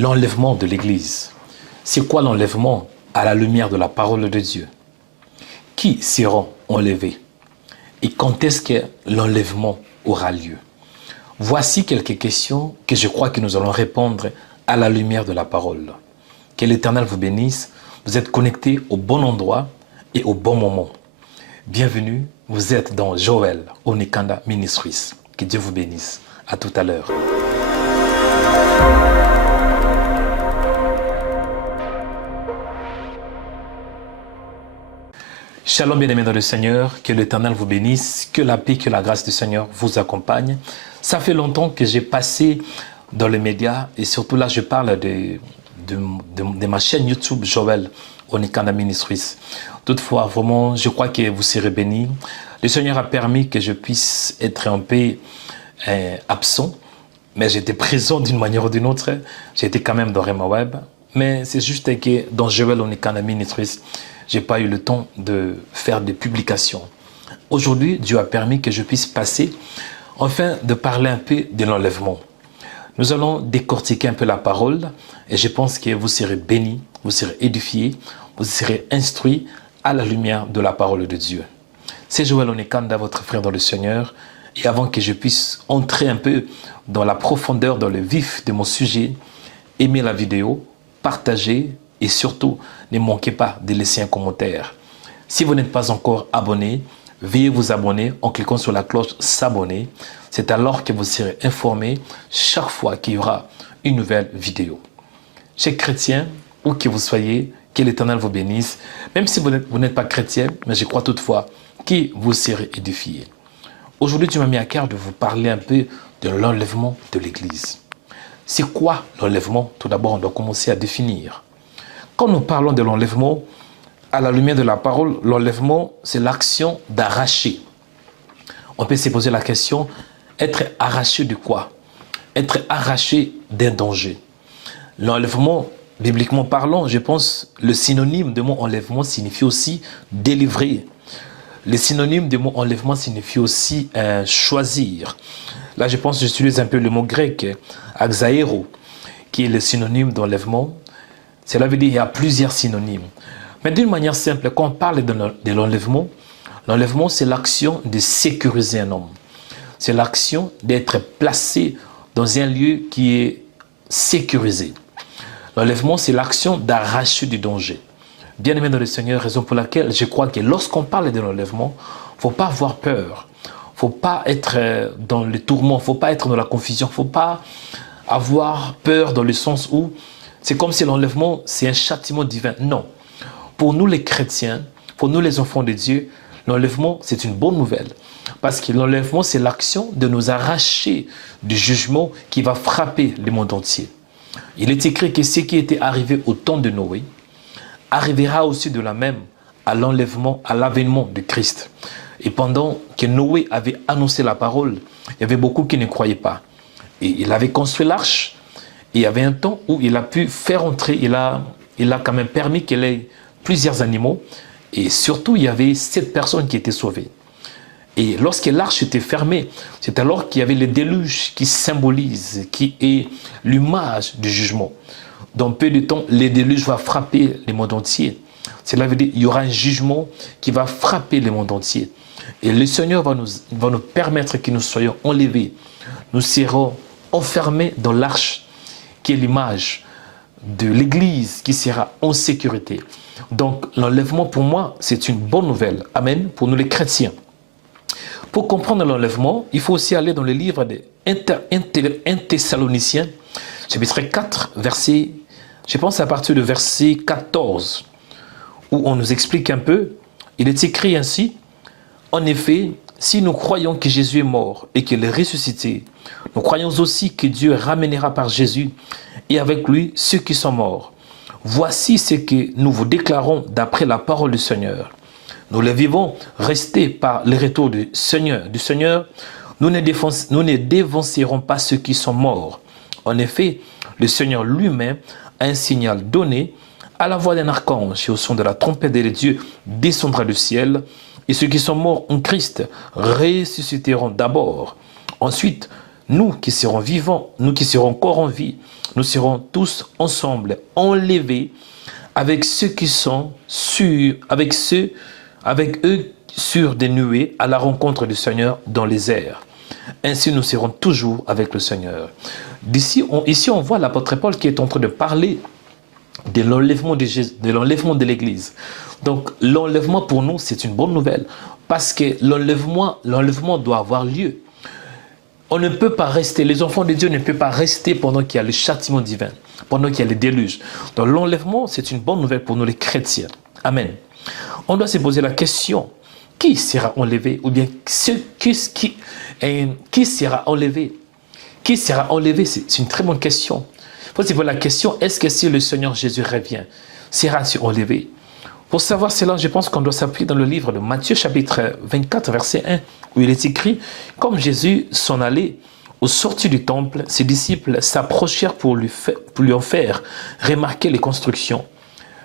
L'enlèvement de l'Église. C'est quoi l'enlèvement à la lumière de la parole de Dieu? Qui seront enlevés? Et quand est-ce que l'enlèvement aura lieu? Voici quelques questions que je crois que nous allons répondre à la lumière de la parole. Que l'Éternel vous bénisse. Vous êtes connectés au bon endroit et au bon moment. Bienvenue, vous êtes dans Joël Onikanda Ministries. Que Dieu vous bénisse. À tout à l'heure. Shalom bien-aimés dans le Seigneur, que l'Éternel vous bénisse, que la paix, que la grâce du Seigneur vous accompagne. Ça fait longtemps que j'ai passé dans les médias et surtout là je parle de ma chaîne YouTube Joël Onikanda Ministries. Toutefois, vraiment, je crois que vous serez bénis. Le Seigneur a permis que je puisse être un peu absent, mais j'étais présent d'une manière ou d'une autre. J'étais quand même dans Rema Web, mais c'est juste que dans Joël Onikanda Ministries, j'ai pas eu le temps de faire des publications. Aujourd'hui, Dieu a permis que je puisse passer, enfin, de parler un peu de l'enlèvement. Nous allons décortiquer un peu la parole et je pense que vous serez bénis, vous serez édifiés, vous serez instruits à la lumière de la parole de Dieu. C'est Joël Onikanda, votre frère dans le Seigneur. Et avant que je puisse entrer un peu dans la profondeur, dans le vif de mon sujet, aimez la vidéo, partagez et surtout, ne manquez pas de laisser un commentaire. Si vous n'êtes pas encore abonné, veuillez vous abonner en cliquant sur la cloche s'abonner. C'est alors que vous serez informé chaque fois qu'il y aura une nouvelle vidéo. Chers chrétiens, où que vous soyez, que l'Éternel vous bénisse. Même si vous n'êtes pas chrétien, mais je crois toutefois que vous serez édifiés. Aujourd'hui, tu m'as mis à cœur de vous parler un peu de l'enlèvement de l'Église. C'est quoi l'enlèvement? Tout d'abord, on doit commencer à définir. Quand nous parlons de l'enlèvement, à la lumière de la parole, l'enlèvement, c'est l'action d'arracher. On peut se poser la question, être arraché de quoi? Être arraché d'un danger. L'enlèvement, bibliquement parlant, je pense, le synonyme de mot enlèvement signifie aussi délivrer. Le synonyme de mot enlèvement signifie aussi choisir. Là, je pense que j'utilise un peu le mot grec, axaéro, qui est le synonyme d'enlèvement. Cela veut dire qu'il y a plusieurs synonymes. Mais d'une manière simple, quand on parle de l'enlèvement, l'enlèvement, c'est l'action de sécuriser un homme. C'est l'action d'être placé dans un lieu qui est sécurisé. L'enlèvement, c'est l'action d'arracher du danger. Bien-aimé dans le Seigneur, raison pour laquelle je crois que lorsqu'on parle de l'enlèvement, il ne faut pas avoir peur. Il ne faut pas être dans le tourment, il ne faut pas être dans la confusion, il ne faut pas avoir peur dans le sens où c'est comme si l'enlèvement, c'est un châtiment divin. Non. Pour nous les chrétiens, pour nous les enfants de Dieu, l'enlèvement, c'est une bonne nouvelle. Parce que l'enlèvement, c'est l'action de nous arracher du jugement qui va frapper le monde entier. Il est écrit que ce qui était arrivé au temps de Noé arrivera aussi de la même à l'enlèvement, à l'avènement de Christ. Et pendant que Noé avait annoncé la parole, il y avait beaucoup qui ne croyaient pas. Et il avait construit l'arche. Et il y avait un temps où il a pu faire entrer, il a quand même permis qu'il y ait plusieurs animaux. Et surtout, il y avait 7 personnes qui étaient sauvées. Et lorsque l'arche était fermée, c'est alors qu'il y avait le déluge qui symbolise, qui est l'image du jugement. Dans peu de temps, le déluge va frapper le monde entier. Cela veut dire qu'il y aura un jugement qui va frapper le monde entier. Et le Seigneur va nous permettre que nous soyons enlevés. Nous serons enfermés dans l'arche, qui est l'image de l'Église qui sera en sécurité. Donc l'enlèvement pour moi, c'est une bonne nouvelle. Amen, pour nous les chrétiens. Pour comprendre l'enlèvement, il faut aussi aller dans le livre des 1 Thessaloniciens, chapitre 4, verset, je pense à partir du verset 14, où on nous explique un peu, il est écrit ainsi, en effet, si nous croyons que Jésus est mort et qu'il est ressuscité, nous croyons aussi que Dieu ramènera par Jésus et avec lui ceux qui sont morts. Voici ce que nous vous déclarons d'après la parole du Seigneur. Nous le vivons, restés par le retour du Seigneur, nous ne dévancerons pas ceux qui sont morts. En effet, le Seigneur lui-même a un signal donné, à la voix d'un archange et au son de la trompette de Dieu descendra du ciel, et ceux qui sont morts en Christ ressusciteront d'abord. Ensuite, nous qui serons vivants, nous qui serons encore en vie, nous serons tous ensemble enlevés avec ceux qui sont avec eux sur des nuées à la rencontre du Seigneur dans les airs. Ainsi, nous serons toujours avec le Seigneur. Ici, on voit l'apôtre Paul qui est en train de parler de l'enlèvement de l'Église. Donc, l'enlèvement pour nous, c'est une bonne nouvelle parce que l'enlèvement doit avoir lieu. On ne peut pas rester, les enfants de Dieu ne peuvent pas rester pendant qu'il y a le châtiment divin, pendant qu'il y a le déluge. Donc, l'enlèvement, c'est une bonne nouvelle pour nous les chrétiens. Amen. On doit se poser la question, qui sera enlevé? Ou bien, qui sera enlevé? Qui sera enlevé? C'est une très bonne question. Il faut se poser la question, est-ce que si le Seigneur Jésus revient, sera-t-il enlevé? Pour savoir cela, je pense qu'on doit s'appuyer dans le livre de Matthieu, chapitre 24, verset 1, où il est écrit, « Comme Jésus s'en allait, au sortir du temple, ses disciples s'approchèrent pour lui en faire remarquer les constructions.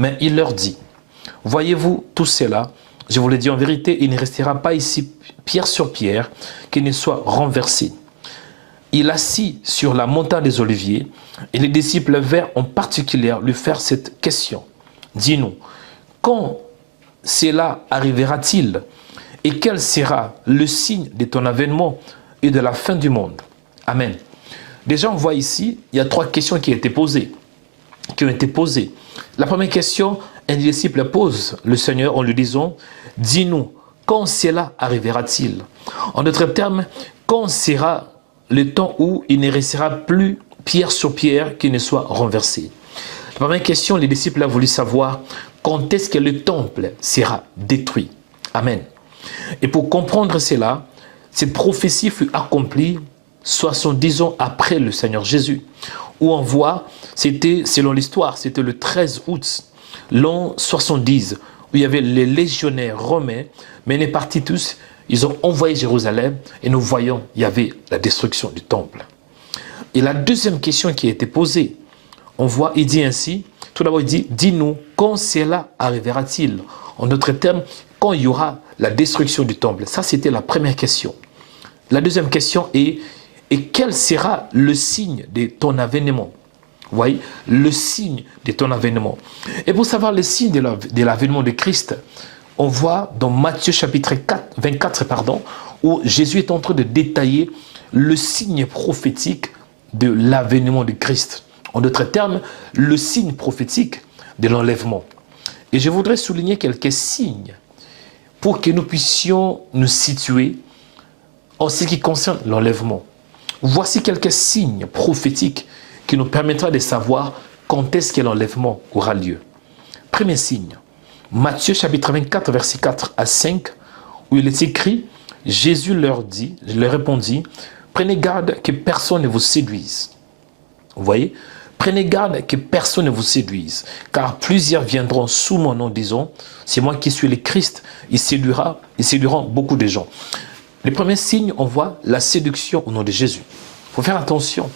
Mais il leur dit, « Voyez-vous tout cela? Je vous le dis en vérité, il ne restera pas ici pierre sur pierre qui ne soit renversé. » Il assit sur la montagne des Oliviers, et les disciples vinrent en particulier lui faire cette question. « Dis-nous, quand cela arrivera-t-il? Et quel sera le signe de ton avènement et de la fin du monde? » Amen. Déjà, on voit ici, il y a 3 questions qui ont été posées. La première question, un disciple pose le Seigneur en lui disant, « Dis-nous, quand cela arrivera-t-il » En d'autres termes, quand sera le temps où il ne restera plus pierre sur pierre qui ne soit renversé? La première question, les disciples ont voulu savoir quand est-ce que le temple sera détruit. Amen. Et pour comprendre cela, cette prophétie fut accomplie 70 ans après le Seigneur Jésus, où on voit, c'était, selon l'histoire, c'était le 13 août, l'an 70, où il y avait les légionnaires romains, menés par Titus, ils ont envoyé Jérusalem, et nous voyons, il y avait la destruction du temple. Et la deuxième question qui a été posée, on voit, il dit ainsi, tout d'abord il dit, dis-nous, quand cela arrivera-t-il? En d'autres termes, quand il y aura la destruction du temple? Ça, c'était la première question. La deuxième question est, et quel sera le signe de ton avènement? Vous voyez, le signe de ton avènement. Et pour savoir le signe de l'avènement de Christ, on voit dans Matthieu chapitre 24, où Jésus est en train de détailler le signe prophétique de l'avènement de Christ. En d'autres termes, le signe prophétique de l'enlèvement. Et je voudrais souligner quelques signes pour que nous puissions nous situer en ce qui concerne l'enlèvement. Voici quelques signes prophétiques qui nous permettra de savoir quand est-ce que l'enlèvement aura lieu. Premier signe, Matthieu chapitre 24, verset 4 à 5, où il est écrit, Jésus leur répondit, prenez garde que personne ne vous séduise. Vous voyez, prenez garde que personne ne vous séduise, car plusieurs viendront sous mon nom disant, c'est moi qui suis le Christ, ils séduiront beaucoup de gens. Le premier signe, on voit la séduction au nom de Jésus. Il faut faire attention.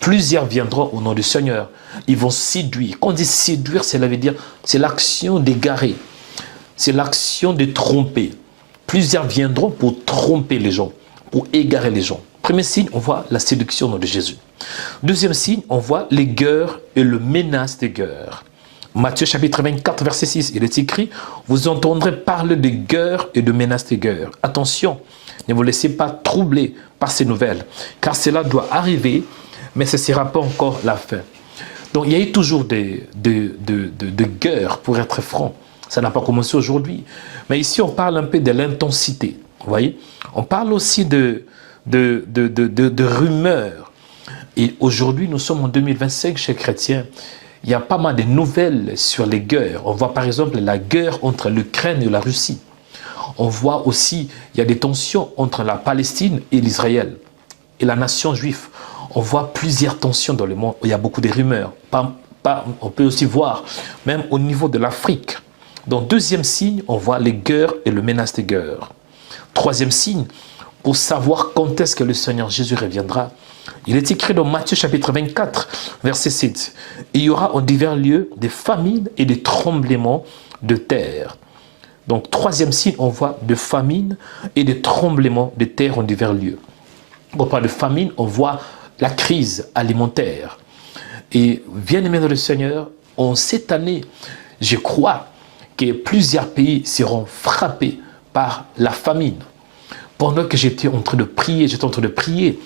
Plusieurs viendront au nom du Seigneur. Ils vont séduire. Quand on dit séduire, cela veut dire, c'est l'action d'égarer. C'est l'action de tromper. Plusieurs viendront pour tromper les gens, pour égarer les gens. Premier signe, on voit la séduction au nom de Jésus. Deuxième signe, on voit les guerres et le menace des guerres. Matthieu chapitre 24, verset 6, il est écrit, vous entendrez parler de guerres et de menaces de guerre. Attention, ne vous laissez pas troubler par ces nouvelles, car cela doit arriver, mais ce ne sera pas encore la fin. Donc il y a eu toujours des guerres, pour être franc. Ça n'a pas commencé aujourd'hui. Mais ici, on parle un peu de l'intensité. Vous voyez, on parle aussi de rumeurs. Et aujourd'hui, nous sommes en 2025 chez chrétiens. Il y a pas mal de nouvelles sur les guerres. On voit par exemple la guerre entre l'Ukraine et la Russie. On voit aussi, il y a des tensions entre la Palestine et l'Israël et la nation juive. On voit plusieurs tensions dans le monde. Il y a beaucoup de rumeurs. On peut aussi voir, même au niveau de l'Afrique. Donc, deuxième signe, on voit les guerres et le menace des guerres. Troisième signe, pour savoir quand est-ce que le Seigneur Jésus reviendra. Il est écrit dans Matthieu chapitre 24, verset 7. Il y aura en divers lieux des famines et des tremblements de terre. Donc, troisième signe, on voit de famine et de tremblements de terre en divers lieux. On parle de famine, on voit la crise alimentaire. Et bien aimé dans le Seigneur, en cette année, je crois que plusieurs pays seront frappés par la famine. Pendant que j'étais en train de prier,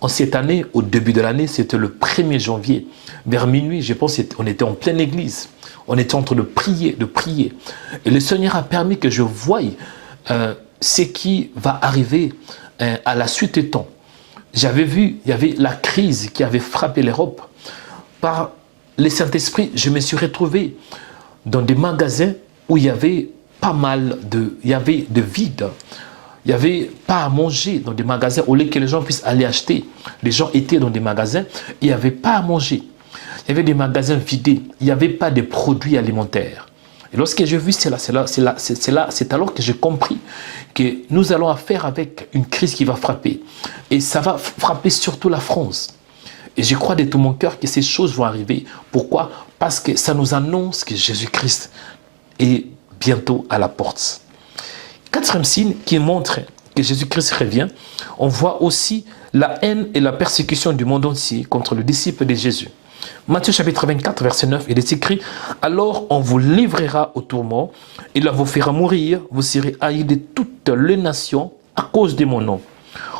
en cette année, au début de l'année, c'était le 1er janvier, vers minuit, je pense qu'on était en pleine église. On était en train de prier. Et le Seigneur a permis que je voie ce qui va arriver à la suite des temps. J'avais vu, il y avait la crise qui avait frappé l'Europe. Par le Saint-Esprit, je me suis retrouvé dans des magasins où il y avait pas mal de... Il y avait de vide. Il n'y avait pas à manger dans des magasins au lieu que les gens puissent aller acheter. Les gens étaient dans des magasins, il n'y avait pas à manger. Il y avait des magasins vidés, il n'y avait pas de produits alimentaires. Et lorsque j'ai vu cela, c'est alors que j'ai compris que nous allons affaire avec une crise qui va frapper. Et ça va frapper surtout la France. Et je crois de tout mon cœur que ces choses vont arriver. Pourquoi? Parce que ça nous annonce que Jésus-Christ est bientôt à la porte. Quatrième signe qui montre que Jésus-Christ revient, on voit aussi la haine et la persécution du monde entier contre le disciple de Jésus. Matthieu chapitre 24, verset 9, il est écrit « Alors on vous livrera au tourment, il vous fera mourir, vous serez haïs de toutes les nations à cause de mon nom. »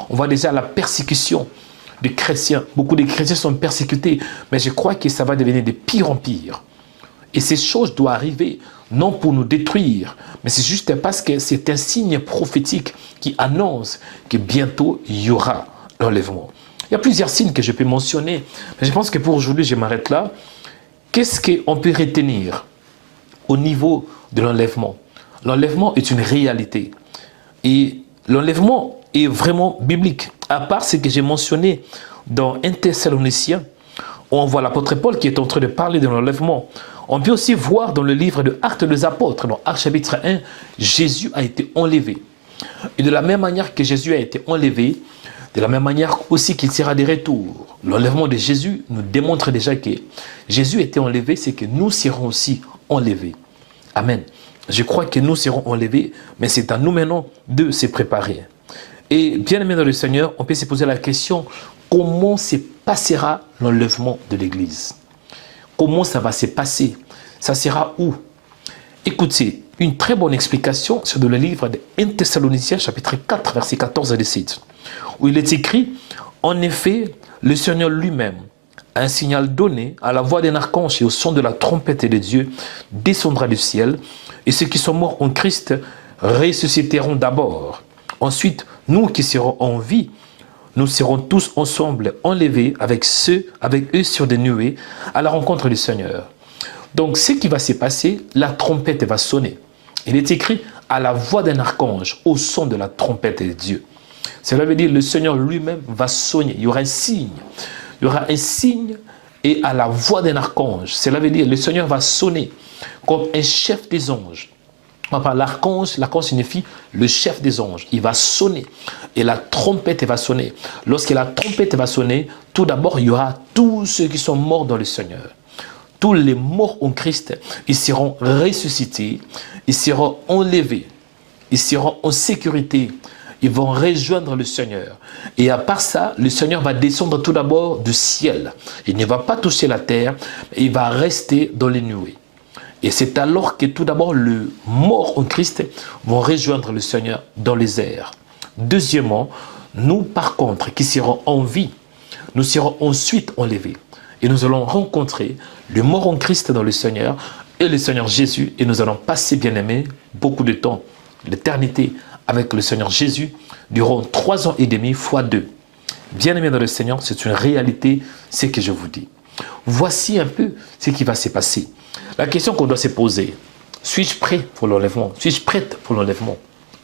On voit déjà la persécution des chrétiens. Beaucoup de chrétiens sont persécutés, mais je crois que ça va devenir de pire en pire. Et ces choses doivent arriver, non pour nous détruire, mais c'est juste parce que c'est un signe prophétique qui annonce que bientôt il y aura l'enlèvement. Il y a plusieurs signes que je peux mentionner, mais je pense que pour aujourd'hui, je m'arrête là. Qu'est-ce qu'on peut retenir au niveau de l'enlèvement? L'enlèvement est une réalité. Et l'enlèvement est vraiment biblique. À part ce que j'ai mentionné dans 1 Thessaloniciens, où on voit l'apôtre Paul qui est en train de parler de l'enlèvement. On peut aussi voir dans le livre de Actes des Apôtres, dans Actes chapitre 1, Jésus a été enlevé. Et de la même manière que Jésus a été enlevé, de la même manière aussi qu'il sera de retour. L'enlèvement de Jésus nous démontre déjà que Jésus a été enlevé, c'est que nous serons aussi enlevés. Amen. Je crois que nous serons enlevés, mais c'est à nous maintenant de se préparer. Et bien aimé dans le Seigneur, on peut se poser la question, comment se passera l'enlèvement de l'Église? Comment ça va se passer? Ça sera où? Écoutez, une très bonne explication sur le livre de 1 Thessaloniciens, chapitre 4, verset 14 à 17, où il est écrit, « En effet, le Seigneur lui-même, un signal donné à la voix d'un archange et au son de la trompette de Dieu, descendra du ciel, et ceux qui sont morts en Christ ressusciteront d'abord. Ensuite, nous qui serons en vie, nous serons tous ensemble enlevés avec eux sur des nuées à la rencontre du Seigneur. » Donc, ce qui va se passer, la trompette va sonner. Il est écrit à la voix d'un archange, au son de la trompette de Dieu. Cela veut dire que le Seigneur lui-même va sonner. Il y aura un signe. Il y aura un signe et à la voix d'un archange. Cela veut dire que le Seigneur va sonner comme un chef des anges. L'archange signifie le chef des anges. Il va sonner et la trompette va sonner. Lorsque la trompette va sonner, tout d'abord, il y aura tous ceux qui sont morts dans le Seigneur. Tous les morts en Christ, ils seront ressuscités, ils seront enlevés, ils seront en sécurité, ils vont rejoindre le Seigneur. Et à part ça, le Seigneur va descendre tout d'abord du ciel. Il ne va pas toucher la terre, il va rester dans les nuées. Et c'est alors que tout d'abord, les morts en Christ vont rejoindre le Seigneur dans les airs. Deuxièmement, nous par contre, qui serons en vie, nous serons ensuite enlevés. Et nous allons rencontrer le mort en Christ dans le Seigneur et le Seigneur Jésus. Et nous allons passer, bien-aimés, beaucoup de temps, l'éternité, avec le Seigneur Jésus, durant 3 ans et demi fois 2. Bien-aimés dans le Seigneur, c'est une réalité, ce que je vous dis. Voici un peu ce qui va se passer. La question qu'on doit se poser, suis-je prêt pour l'enlèvement? Suis-je prête pour l'enlèvement?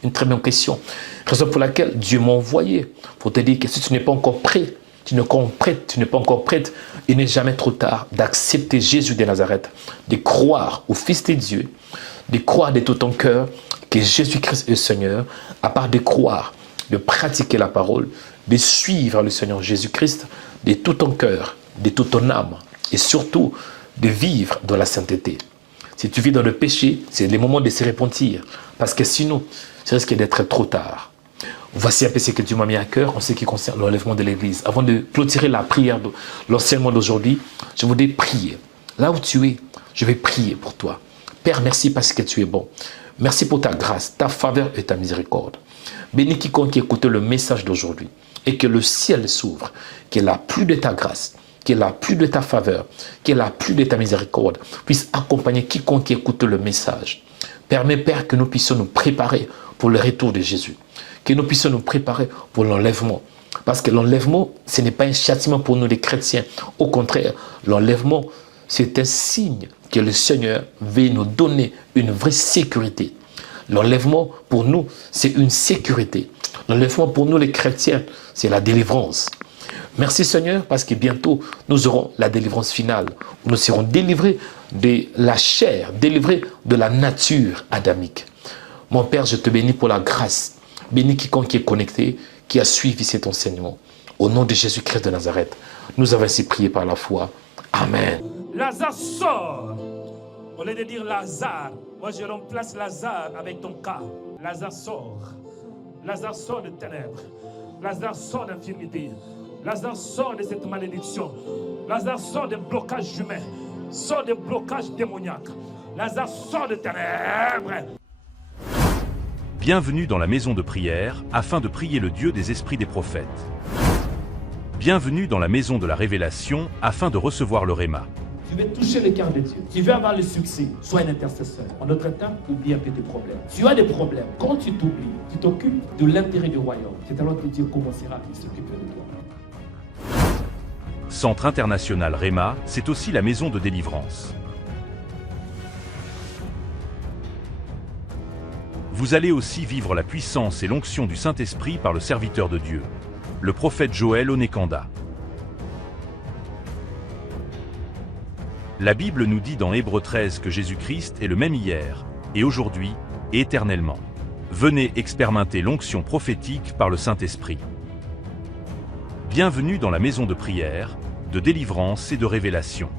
Une très bonne question. Raison pour laquelle Dieu m'a envoyé pour te dire que si tu n'es pas encore prêt, tu n'es pas encore prête, il n'est jamais trop tard d'accepter Jésus de Nazareth, de croire au Fils de Dieu, de croire de tout ton cœur que Jésus-Christ est Seigneur, à part de croire, de pratiquer la parole, de suivre le Seigneur Jésus-Christ de tout ton cœur, de toute ton âme, et surtout de vivre dans la sainteté. Si tu vis dans le péché, c'est le moment de se repentir, parce que sinon, ça risque d'être trop tard. Voici un peu ce que Dieu m'a mis à cœur en ce qui concerne l'enlèvement de l'Église. Avant de clôturer la prière, l'enseignement d'aujourd'hui, je voudrais prier. Là où tu es, je vais prier pour toi. Père, merci parce que tu es bon. Merci pour ta grâce, ta faveur et ta miséricorde. Bénis quiconque qui écoute le message d'aujourd'hui et que le ciel s'ouvre, qu'il a plus de ta grâce, qu'il a plus de ta faveur, qu'il a plus de ta miséricorde, puisse accompagner quiconque qui écoute le message. Permets, Père, que nous puissions nous préparer pour le retour de Jésus. Que nous puissions nous préparer pour l'enlèvement. Parce que l'enlèvement, ce n'est pas un châtiment pour nous les chrétiens. Au contraire, l'enlèvement, c'est un signe que le Seigneur veut nous donner une vraie sécurité. L'enlèvement, pour nous, c'est une sécurité. L'enlèvement, pour nous les chrétiens, c'est la délivrance. Merci Seigneur, parce que bientôt, nous aurons la délivrance finale. Nous serons délivrés de la chair, délivrés de la nature adamique. Mon Père, je te bénis pour la grâce. Bénis quiconque est connecté, qui a suivi cet enseignement. Au nom de Jésus-Christ de Nazareth, nous avons ainsi prié par la foi. Amen. Lazare sort. Au lieu de dire Lazare, moi je remplace Lazare avec ton cas. Lazare sort. Lazare sort de ténèbres. Lazare sort d'infirmité. Lazare sort de cette malédiction. Lazare sort de blocage humain. Sort de blocage démoniaque. Lazare sort de ténèbres. Bienvenue dans la maison de prière, afin de prier le Dieu des esprits des prophètes. Bienvenue dans la maison de la révélation, afin de recevoir le Réma. Tu veux toucher le cœur de Dieu. Tu veux avoir le succès. Sois un intercesseur. En d'autres temps, oublie un peu tes problèmes. Tu as des problèmes. Quand tu t'oublies, tu t'occupes de l'intérêt du royaume. C'est alors que Dieu commencera à s'occuper de toi. Centre international Réma, c'est aussi la maison de délivrance. Vous allez aussi vivre la puissance et l'onction du Saint-Esprit par le serviteur de Dieu, le prophète Joël Onekanda. La Bible nous dit dans Hébreux 13 que Jésus-Christ est le même hier, et aujourd'hui, et éternellement. Venez expérimenter l'onction prophétique par le Saint-Esprit. Bienvenue dans la maison de prière, de délivrance et de révélation.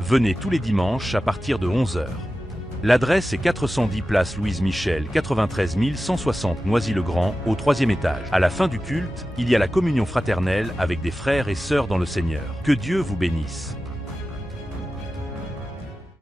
Venez tous les dimanches à partir de 11 h. L'adresse est 410 place Louise Michel, 93 160 Noisy-le-Grand, au 3e étage. À la fin du culte, il y a la communion fraternelle avec des frères et sœurs dans le Seigneur. Que Dieu vous bénisse.